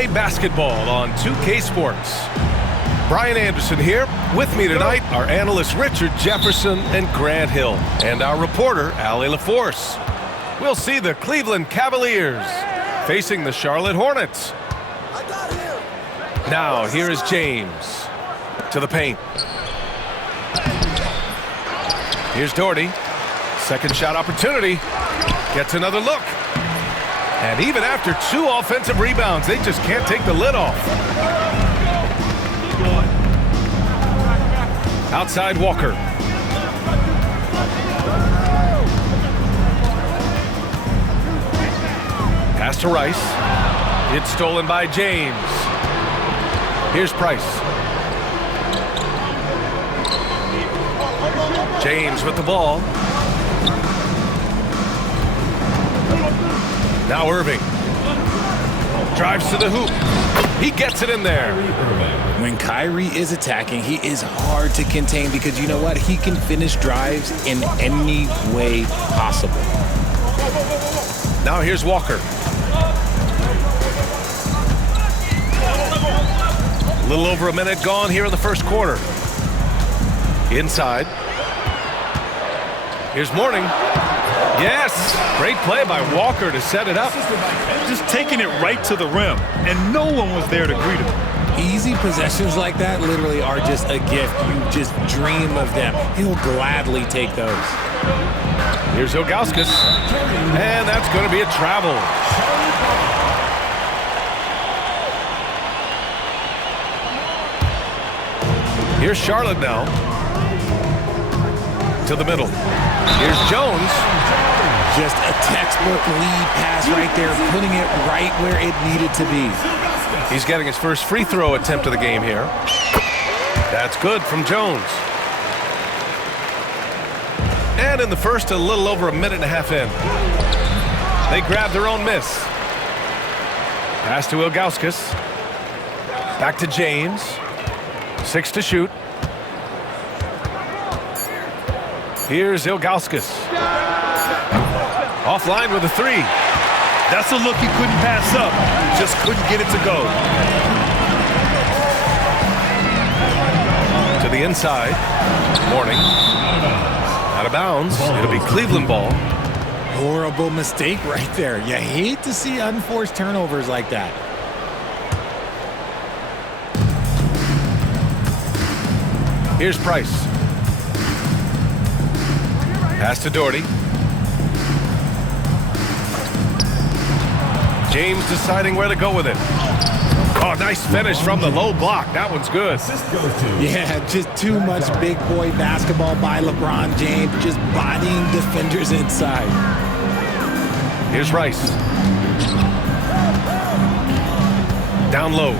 NBA basketball on 2K Sports. Brian Anderson here. With me tonight are analysts Richard Jefferson and Grant Hill, and our reporter, Allie LaForce. We'll see the Cleveland Cavaliers facing the Charlotte Hornets. Now, here is James to the paint. Here's Doherty. Second shot opportunity. Gets another look. And even after 2 offensive rebounds, they just can't take the lid off. Outside Walker. Pass to Rice. It's stolen by James. Here's Price. James with the ball. Now Irving. Drives to the hoop. He gets it in there. When Kyrie is attacking, he is hard to contain because you know what? He can finish drives in any way possible. Now here's Walker. A little over a minute gone here in the first quarter. Inside. Here's Mourning. Yes, great play by Walker to set it up. Just taking it right to the rim, and no one was there to greet him. Easy possessions like that literally are just a gift. You just dream of them. He'll gladly take those. Here's Ilgauskas, and that's going to be a travel. Here's Charlotte now. To the middle. Here's Jones. Just a textbook lead pass right there, putting it right where it needed to be. He's getting his first free throw attempt of the game here. That's good from Jones. And in the first, a little over a minute and a half in. They grab their own miss. Pass to Ilgauskas. Back to James. 6 to shoot. Here's Ilgauskas. Offline with a 3. That's a look he couldn't pass up. Just couldn't get it to go. To the inside. Mourning. Out of bounds. It'll be Cleveland ball. Horrible mistake right there. You hate to see unforced turnovers like that. Here's Price. Pass to Doherty. James deciding where to go with it. Oh, nice finish from the low block. That one's good. Yeah, just too much big boy basketball by LeBron James, just bodying defenders inside. Here's Rice. Down low.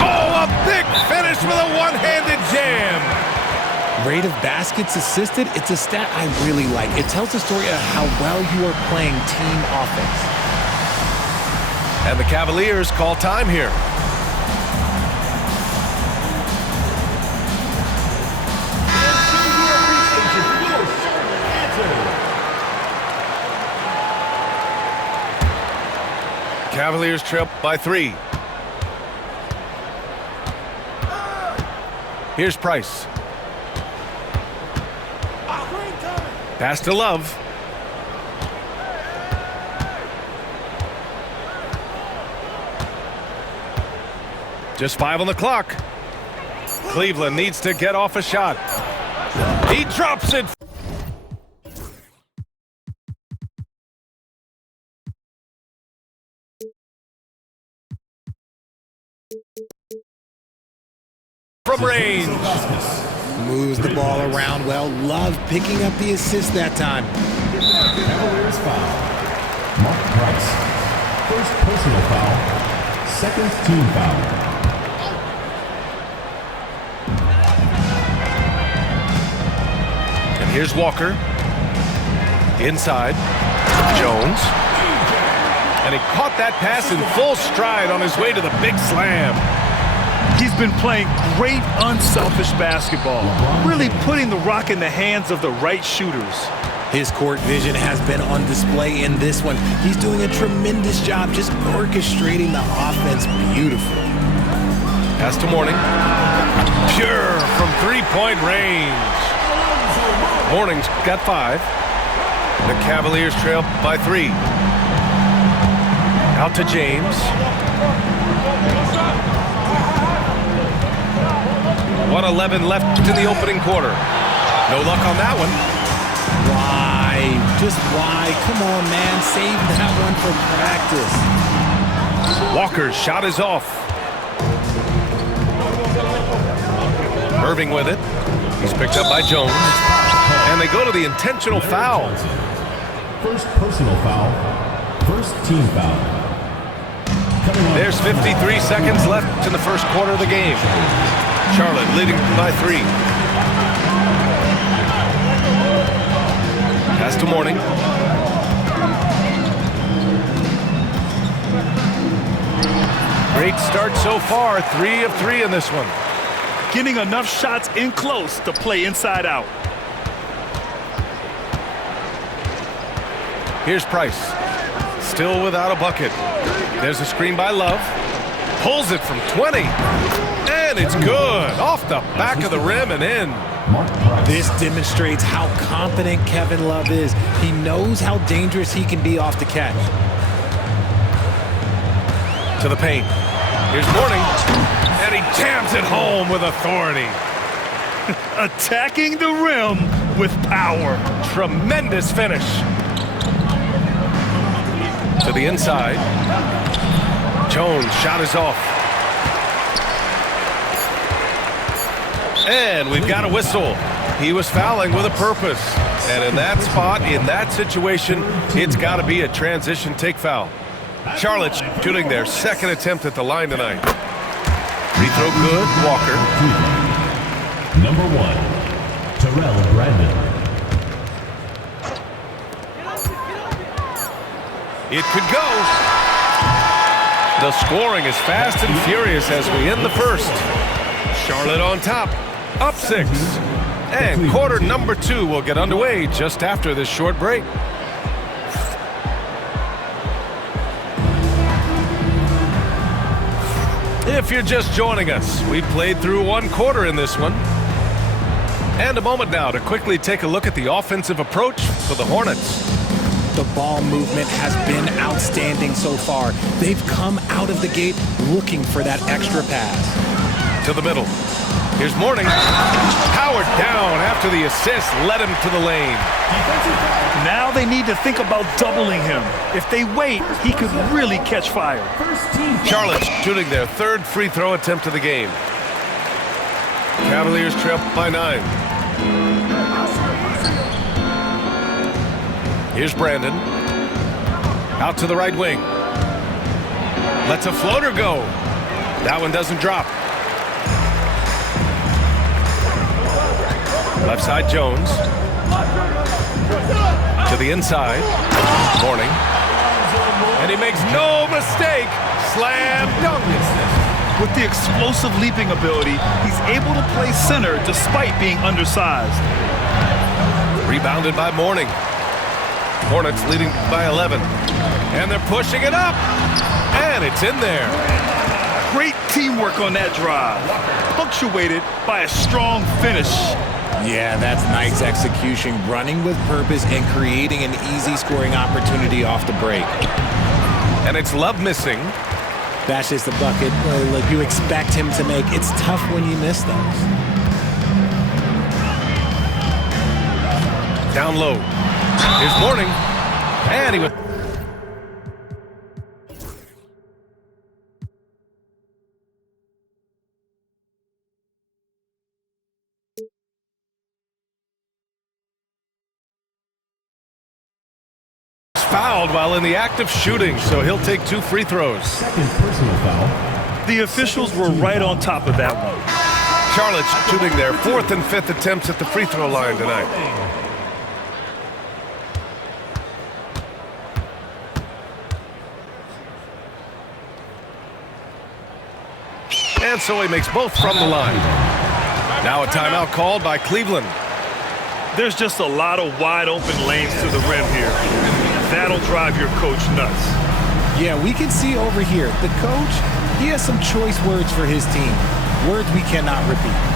Oh, a big finish with a one-handed jam. Rate of baskets assisted, it's a stat I really like. It tells the story of how well you are playing team offense. And the Cavaliers call time here. Cavaliers trail by 3. Here's Price. Pass to Love. Just 5 on the clock. Cleveland needs to get off a shot. He drops it. From range. Moves the ball around well. Love picking up the assist that time. Cavaliers foul. Mark Price. First personal foul. Second team foul. And here's Walker. Inside. Jones. And he caught that pass in full stride on his way to the big slam. He's been playing great, unselfish basketball, really putting the rock in the hands of the right shooters. His court vision has been on display in this one. He's doing a tremendous job just orchestrating the offense beautifully. Pass to Mourning. Pure from three-point range. Mourning's got 5. The Cavaliers trail by 3. Out to James. 1:11 left in the opening quarter. No luck on that one. Why? Just why? Come on, man. Save that one for practice. Walker's shot is off. Irving with it. He's picked up by Jones. And they go to the intentional foul. First personal foul. First team foul. There's 53 seconds left in the first quarter of the game. Charlotte leading by 3. Pass to Mourning. Great start so far. 3 of 3 in this one. Getting enough shots in close to play inside out. Here's Price. Still without a bucket. There's a screen by Love. Pulls it from 20. And it's good. Off the back of the rim and in. This demonstrates how confident Kevin Love is. He knows how dangerous he can be off the catch. To the paint. Here's Mourning. And he jams it home with authority. Attacking the rim with power. Tremendous finish. To the inside. Jones' shot is off. And we've got a whistle. He was fouling with a purpose. And in that spot, in that situation, it's got to be a transition take foul. Charlotte shooting their second attempt at the line tonight. Free throw good, Walker. Number 1, Terrell Brandon. It could go. The scoring is fast and furious as we end the first. Charlotte on top, up 6. And quarter number 2 will get underway just after this short break. If you're just joining us, we played through 1 quarter in this one. And a moment now to quickly take a look at the offensive approach for the Hornets. The ball movement has been outstanding so far. They've come out of the gate looking for that extra pass. To the middle. Here's Mourning. Powered down after the assist led him to the lane. Now they need to think about doubling him. If they wait, he could really catch fire. Charlotte shooting their 3rd free throw attempt of the game. Cavaliers trail by 9. Here's Brandon. Out to the right wing. Lets a floater go. That one doesn't drop. Left side, Jones. To the inside. Mourning. And he makes no mistake. Slam dunk. With the explosive leaping ability, he's able to play center despite being undersized. Rebounded by Mourning. Hornets leading by 11. And they're pushing it up. And it's in there. Great teamwork on that drive. Punctuated by a strong finish. Yeah, that's nice execution, running with purpose and creating an easy scoring opportunity off the break. And it's Love missing. That's just a bucket like you expect him to make. It's tough when you miss those. Down low. Here's Mourning. And he was... fouled while in the act of shooting, so he'll take 2 free throws. Second personal foul. The officials were right on top of that one. Charlotte's shooting their 4th and 5th attempts at the free throw line tonight. And so he makes both from the line. Now a timeout called by Cleveland. There's just a lot of wide open lanes to the rim here. That'll drive your coach nuts. Yeah, we can see over here, the coach, he has some choice words for his team. Words we cannot repeat.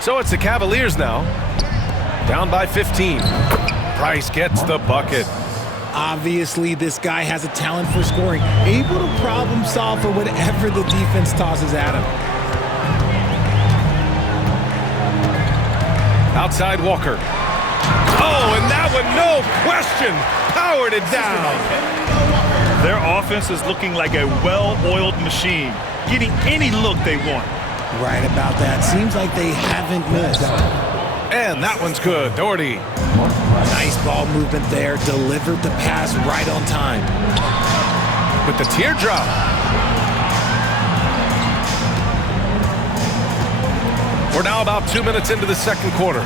So it's the Cavaliers now, down by 15. Price gets the bucket. Obviously, this guy has a talent for scoring, able to problem solve for whatever the defense tosses at him. Outside Walker. Oh, and that one, no question, powered it down. Their offense is looking like a well-oiled machine, getting any look they want. Right about that. Seems like they haven't missed. And that one's good. Doherty. Nice ball movement there. Delivered the pass right on time. With the teardrop. We're now about 2 minutes into the second quarter.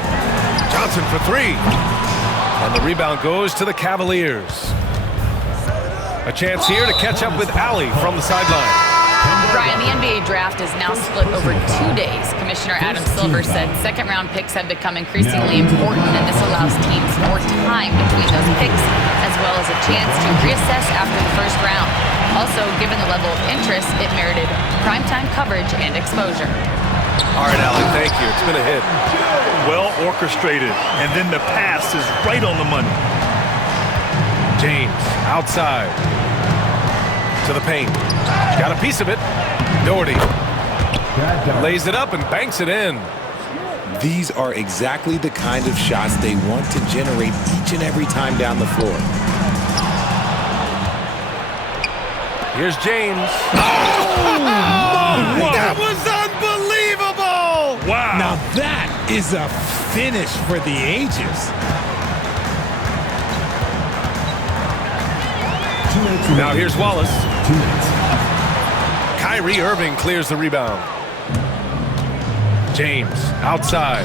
Johnson for three. And the rebound goes to the Cavaliers. A chance here to catch up with Allie from the sideline. Brian, the NBA draft is now split over 2 days. Commissioner Adam Silver said second-round picks have become increasingly important, and this allows teams more time between those picks, as well as a chance to reassess after the first round. Also, given the level of interest, it merited primetime coverage and exposure. All right, Allie, thank you. It's been a hit. Well orchestrated, and then the pass is right on the money. James, outside. To the paint. Got a piece of it. Doherty lays it up and banks it in. These are exactly the kind of shots they want to generate each and every time down the floor. Here's James. Oh! That was unbelievable! Wow. Now that is a finish for the ages. Now here's Wallace. Kyrie Irving clears the rebound. James outside.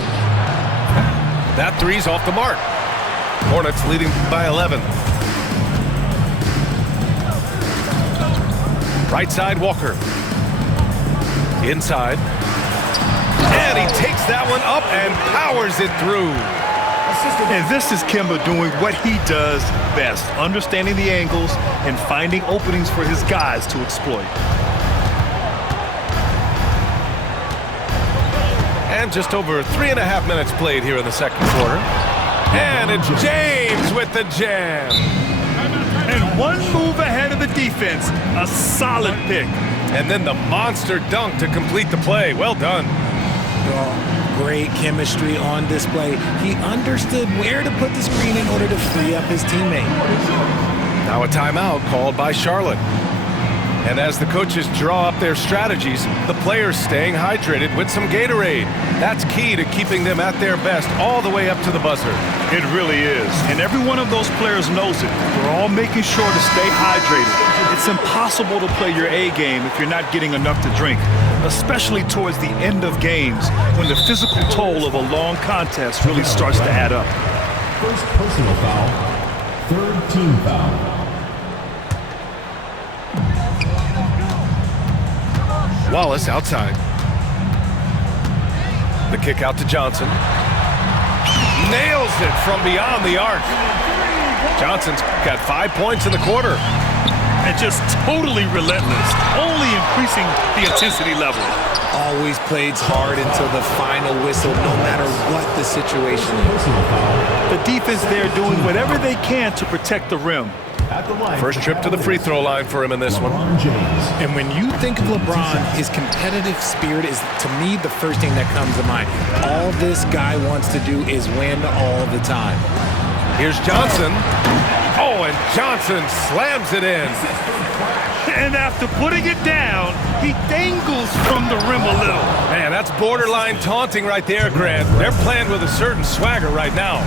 That three's off the mark. Hornets leading by 11. Right side Walker. Inside. And he takes that one up and powers it through. And this is Kemba doing what he does best, understanding the angles and finding openings for his guys to exploit. And just over 3.5 minutes played here in the second quarter. And it's James with the jam. And one move ahead of the defense, a solid pick. And then the monster dunk to complete the play. Well done. Great chemistry on display. He understood where to put the screen in order to free up his teammate. Now a timeout called by Charlotte. And as the coaches draw up their strategies, the players staying hydrated with some Gatorade. That's key to keeping them at their best all the way up to the buzzer. It really is. And every one of those players knows it. We're all making sure to stay hydrated. It's impossible to play your A game if you're not getting enough to drink, especially towards the end of games when the physical toll of a long contest really starts to add up. First personal foul. Third team foul. Wallace outside. The kick out to Johnson. Nails it from beyond the arc. Johnson's got 5 points in the quarter. And just totally relentless, only increasing the intensity level. Always plays hard until the final whistle, no matter what the situation is. The defense there doing whatever they can to protect the rim. First trip to the free throw line for him in this one. And when you think of LeBron, his competitive spirit is, to me, the first thing that comes to mind. All this guy wants to do is win all the time. Here's Johnson. Oh, and Johnson slams it in. And after putting it down, he dangles from the rim a little. Man, that's borderline taunting right there, Grant. They're playing with a certain swagger right now.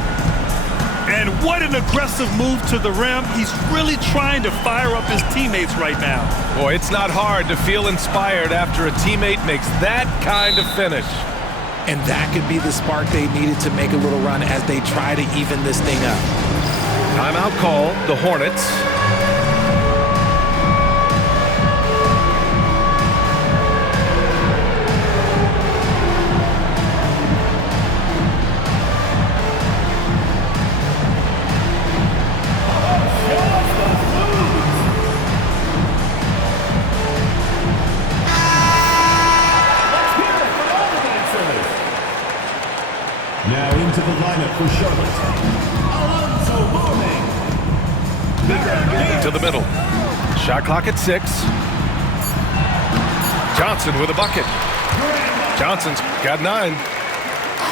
And what an aggressive move to the rim. He's really trying to fire up his teammates right now. Boy, it's not hard to feel inspired after a teammate makes that kind of finish. And that could be the spark they needed to make a little run as they try to even this thing up. Timeout call, the Hornets. Now into the lineup for Charlotte. To the middle. Shot clock at 6. Johnson with a bucket. Johnson's got 9.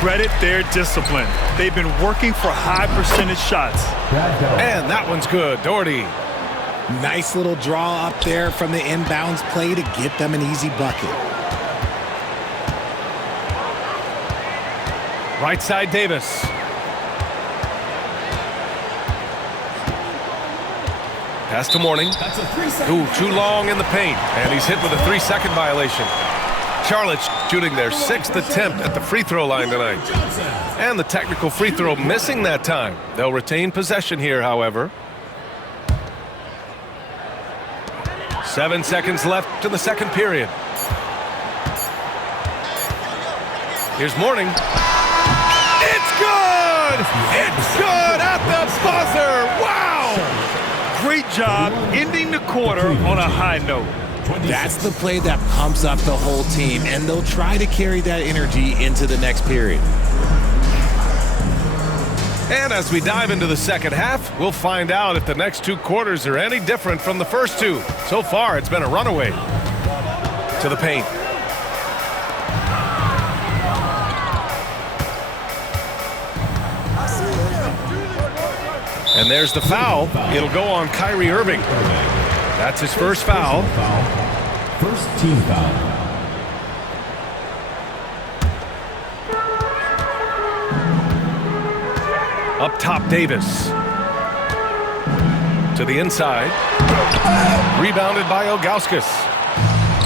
Credit their discipline. They've been working for high percentage shots. And that one's good. Doherty. Nice little draw up there from the inbounds play to get them an easy bucket. Right side, Davis. Pass to Mourning. Ooh, too long in the paint. And he's hit with a 3-second violation. Charlotte shooting their 6th attempt at the free throw line tonight. And the technical free throw missing that time. They'll retain possession here, however. 7 seconds left to the second period. Here's Mourning. It's good! It's good at the buzzer! Wow! Great job ending the quarter on a high note. That's the play that pumps up the whole team, and they'll try to carry that energy into the next period. And as we dive into the second half, we'll find out if the next 2 quarters are any different from the first 2. So far, it's been a runaway. To the paint. And there's the foul. It'll go on Kyrie Irving. That's his first foul. First team foul. Up top, Davis. To the inside. Rebounded by Ilgauskas.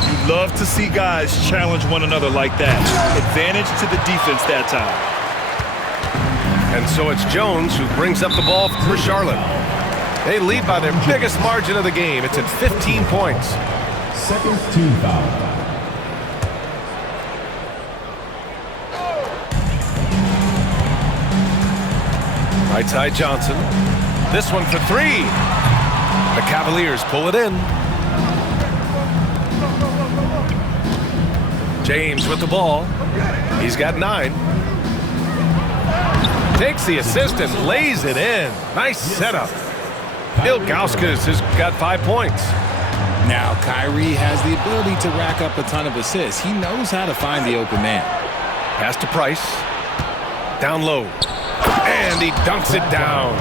You love to see guys challenge one another like that. Advantage to the defense that time. And so it's Jones who brings up the ball for Charlotte. They lead by their biggest margin of the game. It's at 15 points. Second team foul. Right side Johnson. This one for 3. The Cavaliers pull it in. James with the ball. He's got 9. Takes the assist and lays it in. Nice setup. Ilgauskas has got 5 points. Now Kyrie has the ability to rack up a ton of assists. He knows how to find the open man. Pass to Price. Down low. And he dunks it down.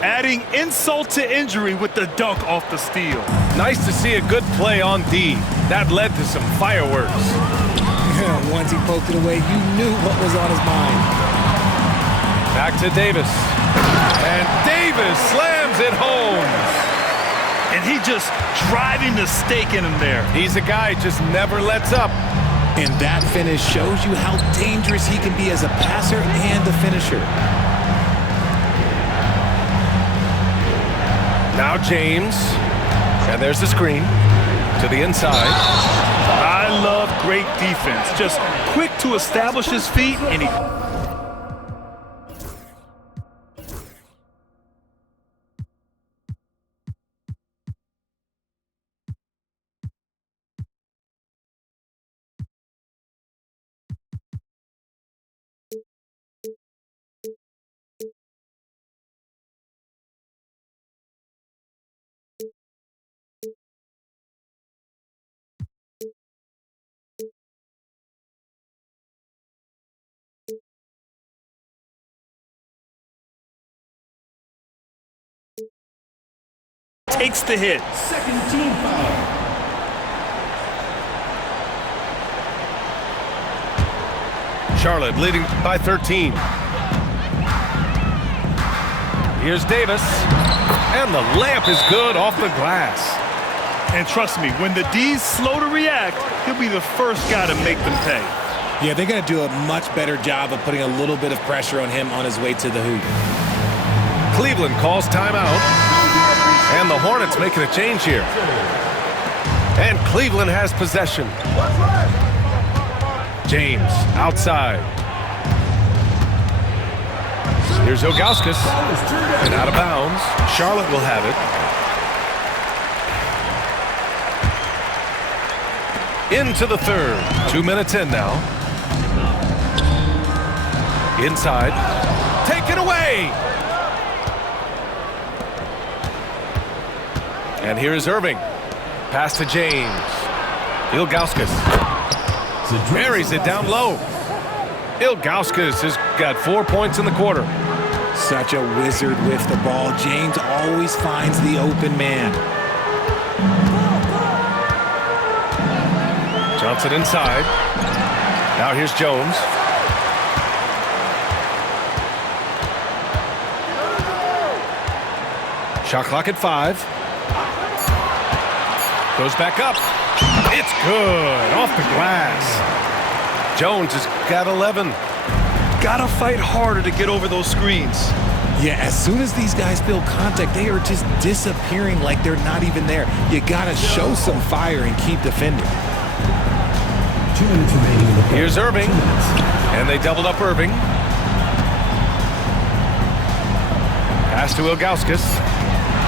Adding insult to injury with the dunk off the steal. Nice to see a good play on D. That led to some fireworks. Once he poked it away, you knew what was on his mind. Back to Davis. And Davis slams it home. And he just driving the stake in him there. He's a guy who just never lets up. And that finish shows you how dangerous he can be as a passer and a finisher. Now James. And there's the screen. To the inside. I love great defense. Just quick to establish his feet, and he... takes the hit. Second team foul. Charlotte leading by 13. Here's Davis. And the layup is good off the glass. And trust me, when the D's slow to react, he'll be the first guy to make them pay. Yeah, they're going to do a much better job of putting a little bit of pressure on him on his way to the hoop. Cleveland calls timeout. And the Hornets making a change here. And Cleveland has possession. James outside. Here's Ilgauskas. And out of bounds. Charlotte will have it. Into the third. 2 minutes in now. Inside. Taken away. And here is Irving. Pass to James. Ilgauskas. Buries it down low. Ilgauskas has got 4 points in the quarter. Such a wizard with the ball. James always finds the open man. Johnson inside. Now here's Jones. Shot clock at 5. Goes back up. It's good. Off the glass. Jones has got 11. Gotta fight harder to get over those screens. Yeah, as soon as these guys feel contact, they are just disappearing like they're not even there. You gotta show some fire and keep defending. 2 minutes remaining in the quarter. Here's Irving. And they doubled up Irving. Pass to Ilgauskas.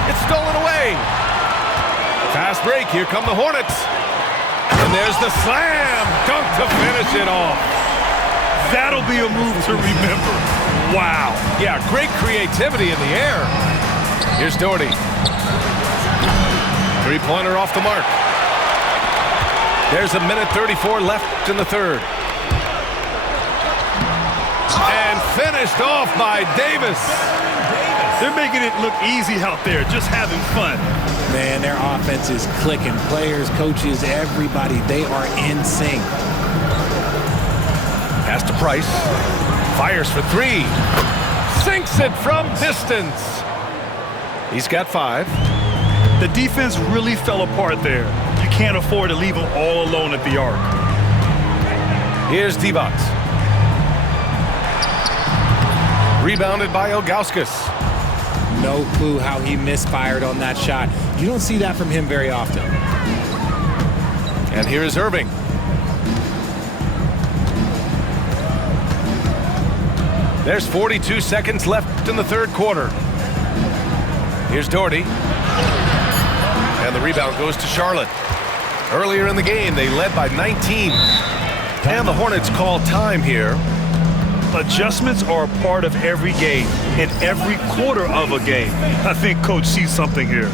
It's stolen away. Fast break. Here come the Hornets. And there's the slam dunk to finish it off. That'll be a move to remember. Wow. Yeah, great creativity in the air. Here's Doherty. Three-pointer off the mark. There's 1:34 left in the third. And finished off by Davis. They're making it look easy out there, just having fun. Man, their offense is clicking. Players, coaches, everybody, they are in sync. Pass to Price. Fires for 3. Sinks it from distance. He's got 5. The defense really fell apart there. You can't afford to leave them all alone at the arc. Here's Divac. Rebounded by Ilgauskas. No clue how he misfired on that shot. You don't see that from him very often. And here is Irving. There's 42 seconds left in the third quarter. Here's Doherty. And the rebound goes to Charlotte. Earlier in the game, they led by 19. And the Hornets call time here. Adjustments are a part of every game, in every quarter of a game. I think Coach sees something here.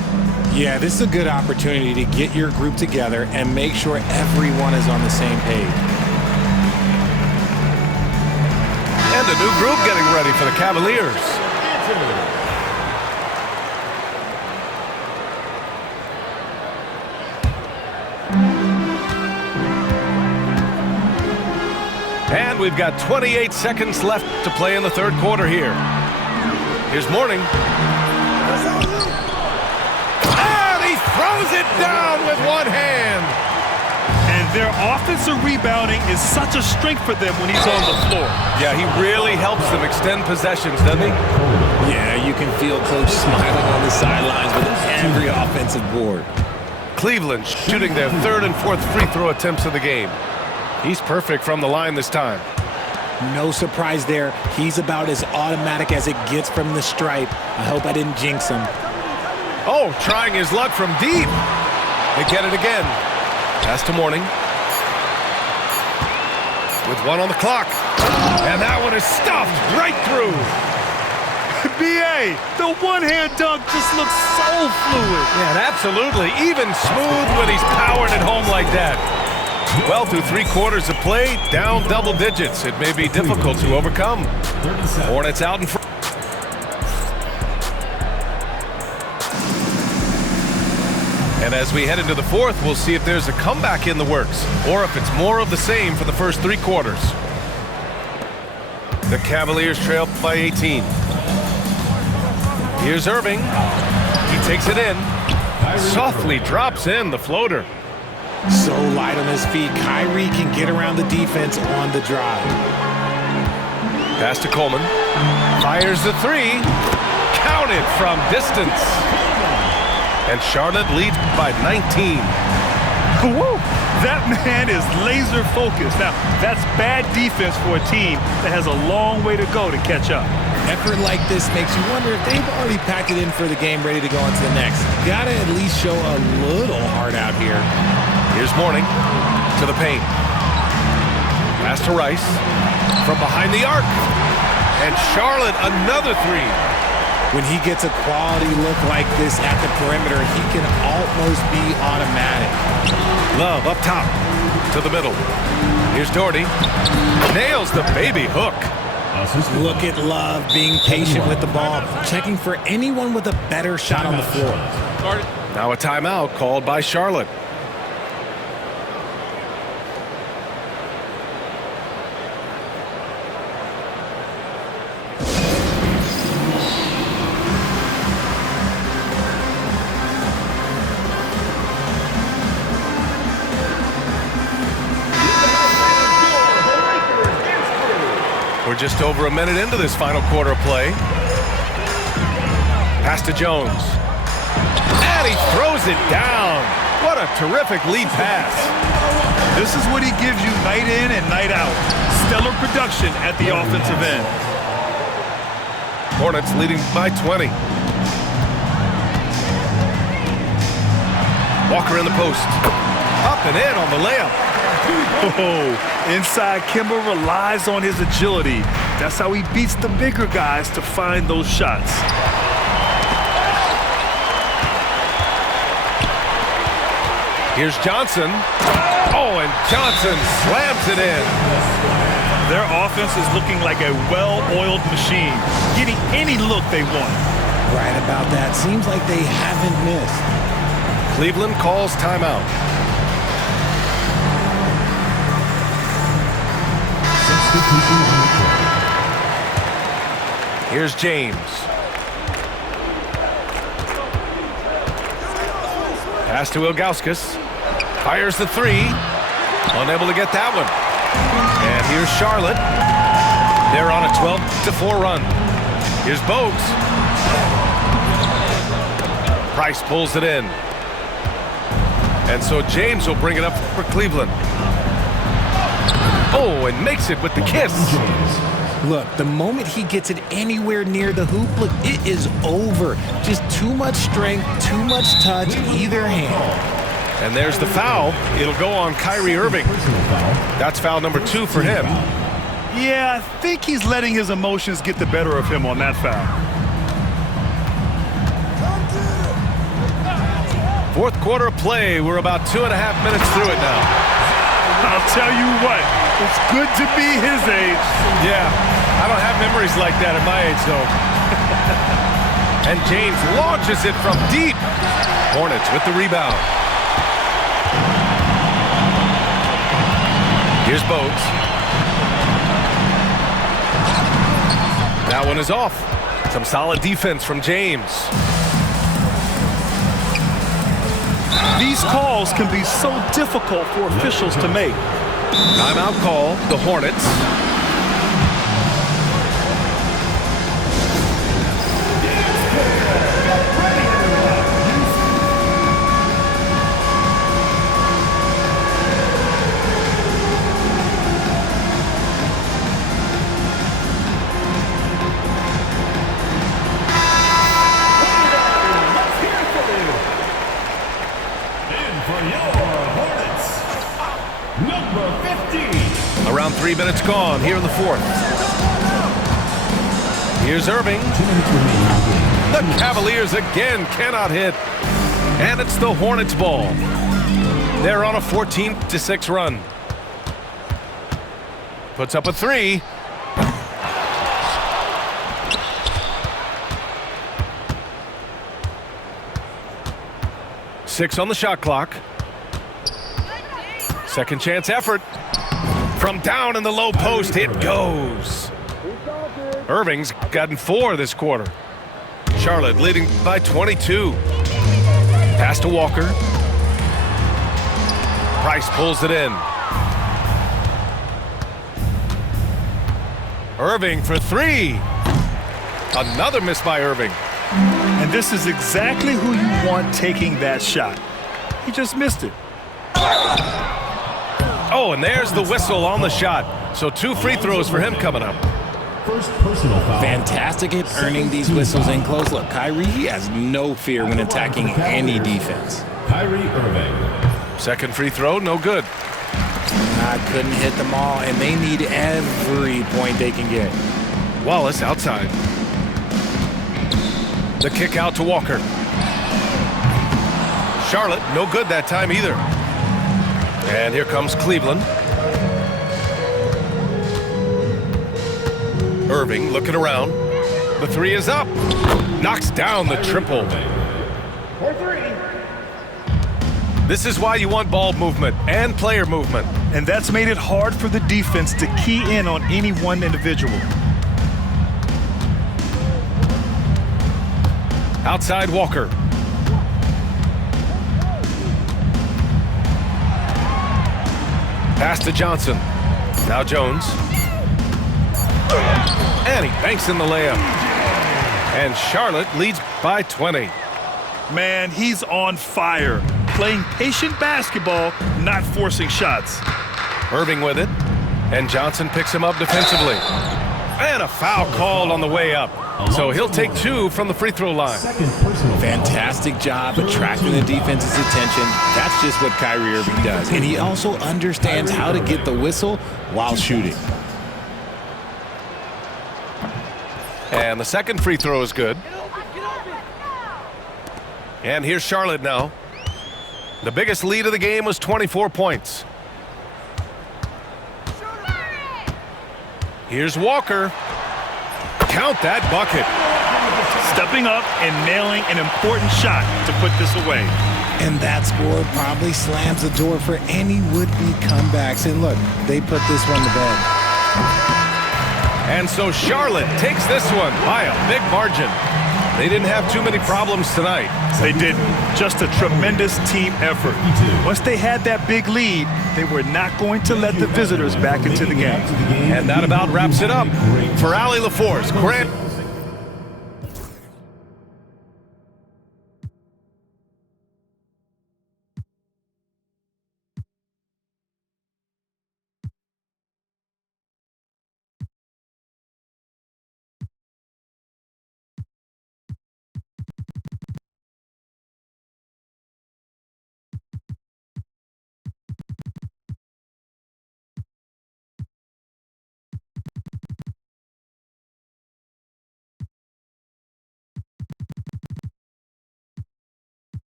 Yeah, this is a good opportunity to get your group together and make sure everyone is on the same page. And a new group getting ready for the Cavaliers. And we've got 28 seconds left to play in the third quarter here. Here's Mourning. And he throws it down with one hand. And their offensive rebounding is such a strength for them when he's on the floor. Yeah, he really helps them extend possessions, doesn't he? Yeah, you can feel Coach smiling on the sidelines with every offensive board. Cleveland shooting their third and fourth free throw attempts of the game. He's perfect from the line this time. No surprise there. He's about as automatic as it gets from the stripe. I hope I didn't jinx him. Oh, trying his luck from deep. They get it again. Pass to Mourning. With 1 on the clock. And that one is stuffed right through. B.A., the one-hand dunk just looks so fluid. Yeah, absolutely. Even smooth when he's powered it home like that. Well, through 3 quarters of play, down double digits. It may be difficult to overcome. Hornets out in front. And as we head into the fourth, we'll see if there's a comeback in the works, or if it's more of the same for the first 3 quarters. The Cavaliers trail by 18. Here's Irving. He takes it in. Softly drops in the floater. So light on his feet, Kyrie can get around the defense on the drive. Pass to Coleman. Fires the three. Counted from distance. And Charlotte leads by 19. Woo! That man is laser focused. Now, that's bad defense for a team that has a long way to go to catch up. Effort like this makes you wonder if they've already packed it in for the game, ready to go on to the next. Gotta at least show a little heart out here. Here's Morning to the paint. Pass to Rice. From behind the arc. And Charlotte, another three. When he gets a quality look like this at the perimeter, he can almost be automatic. Love up top to the middle. Here's Doherty. Nails the baby hook. Look at Love being patient with the ball, checking for anyone with a better shot on the floor. Now a timeout called by Charlotte. We're just over a minute into this final quarter play. Pass to Jones. And he throws it down. What a terrific lead pass. This is what he gives you night in and night out. Stellar production at the offensive end. Hornets leading by 20. Walker in the post. Up and in on the layup. Oh, inside Kemba relies on his agility. That's how he beats the bigger guys to find those shots. Here's Johnson. Oh, and Johnson slams it in. Their offense is looking like a well-oiled machine, getting any look they want. Right about that. Seems like they haven't missed. Cleveland calls timeout. Here's James. Pass to Ilgauskas. Fires the three. Unable to get that one. And here's Charlotte. They're on a 12-4 run. Here's Bogues. Price pulls it in. And so James will bring it up for Cleveland. Oh, and makes it with the kiss. Look, the moment he gets it anywhere near the hoop, look, it is over. Just too much strength, too much touch, either hand. And there's the foul. It'll go on Kyrie Irving. That's foul number 2 for him. Yeah, I think he's letting his emotions get the better of him on that foul. Fourth quarter of play. We're about 2.5 minutes through it now. I'll tell you what, it's good to be his age. Yeah, I don't have memories like that at my age, though. And James launches it from deep. Hornets with the rebound. Here's Bogues. That one is off. Some solid defense from James. These calls can be so difficult for officials to make. Timeout call, the Hornets. Around 3 minutes gone here in the fourth. Here's Irving. The Cavaliers again cannot hit. And it's the Hornets ball. They're on a 14-6 run. Puts up a three. Six on the shot clock. Second chance effort. From down in the low post, it goes. Irving's gotten 4 this quarter. Charlotte leading by 22. Pass to Walker. Price pulls it in. Irving for three. Another miss by Irving. And this is exactly who you want taking that shot. He just missed it. Oh, and there's the whistle on the shot. So 2 free throws for him coming up. First personal foul. Fantastic at earning these whistles in close. Look, Kyrie has no fear when attacking any defense. Kyrie Irving. Second free throw, no good. I couldn't hit them all, and they need every point they can get. Wallace outside. The kick out to Walker. Charlotte, no good that time either. And here comes Cleveland. Irving looking around. The three is up. Knocks down the triple. This is why you want ball movement and player movement. And that's made it hard for the defense to key in on any one individual. Outside Walker. Pass to Johnson. Now Jones. And he banks in the layup. And Charlotte leads by 20. Man, he's on fire. Playing patient basketball, not forcing shots. Irving with it. And Johnson picks him up defensively. And a foul called on the way up. So he'll take 2 from the free throw line. Fantastic job attracting the defense's attention. That's just what Kyrie Irving does. And he also understands how to get the whistle while shooting. And the second free throw is good. And here's Charlotte now. The biggest lead of the game was 24 points. Here's Walker. Count that bucket. Stepping up and nailing an important shot to put this away. And that score probably slams the door for any would-be comebacks. And look, they put this one to bed. And so Charlotte takes this one by a big margin. They didn't have too many problems tonight. They didn't. Just a tremendous team effort. Once they had that big lead, they were not going to let the visitors back into the game. And that about wraps it up. For Allie LaForce, Grant